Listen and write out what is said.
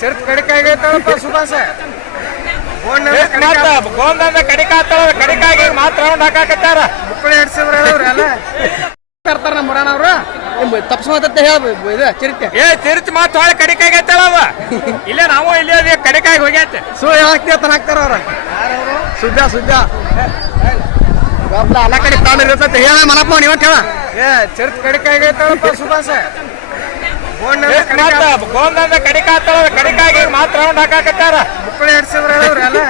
church ಕಡಿಕಾಗೈತಳಪ್ಪ Subhas ಗೋಂದಂದ ಕಡಿಕಾತಳ ಕಡಿಕಾಗಿ ಮಾತ್ರ round ಹಾಕಾಕತ್ತಾರ ಮಕ್ಕಳು ಎಡ್ಸಿವ್ರಲ್ಲ ಕರ್ತಾರ ನಮ್ಮ ಮುರಾನವ್ರು ತಪ್ಸ್ಮತ್ತ ಹೇಳ್ಬೇಕು ಇದು ಚರಿತ್ರೆ ಚರ್ಚ್ ಮಾತ್ರ ಹೊಳೆ ಕಡಿಕಾಗೈತಳ ಅವ ಇಲ್ಲೇ ನಾವು ಇಲ್ಲೇ ಕಡಿಕಾಗಿ ಹೋಗ್ಯಾತೆ ಹಾಕ್ತಾರ ಹಾಕ್ತಾರ ಅವ್ರ ಸುದ್ದ ಅಲ್ಲ ಕಡೆ ತಾಂಡಿರ್ತೈತೆ ಹೇಳ ಮನಪ್ಪ ನೀವಂತ ಹೇಳ ಚರ್ಚ್ ಕಡಿಕಾಗೈತಳಪ್ಪ ಸುಭಾಸ ಗೋಂದಂದ ಕಡಿಕಾತಳ ಕಡಿಕಾಗಿ ಮಾತ್ರ ರೌಂಡ್ ಹಾಕಾಕತ್ತಾರ ಮಕ್ಕಳು ಎಡ್ಸಿವ್ರಲ್ಲ